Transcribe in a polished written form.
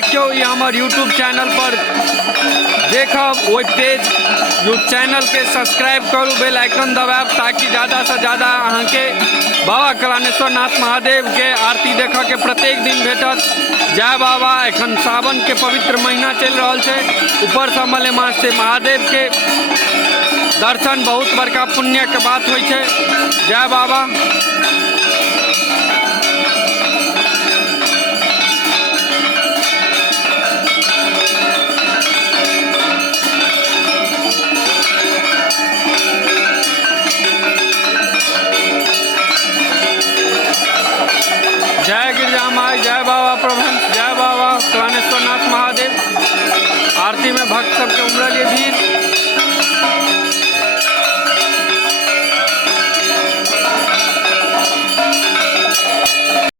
देखियो ये हमार यूट्यूब चैनल पर देखब वही पेज चैनल के सब्सक्राइब करूँ, बेल आइकन दबाब ताकि ज़्यादा से ज़्यादा अहाँ के बाबा कलानेश्वर नाथ महादेव के आरती देखा के प्रत्येक दिन भेटत। जय बाबा। एखन सावन के पवित्र महीना चल रहा है, ऊपर से मलेमास से महादेव के दर्शन बहुत बड़का पुण्य के बात होइ छै। जय बाबा। जय गिरजा माई, जय बाबा प्रभु, जय बाबा कलानेश्वर नाथ महादेव। आरती में भक्त सबके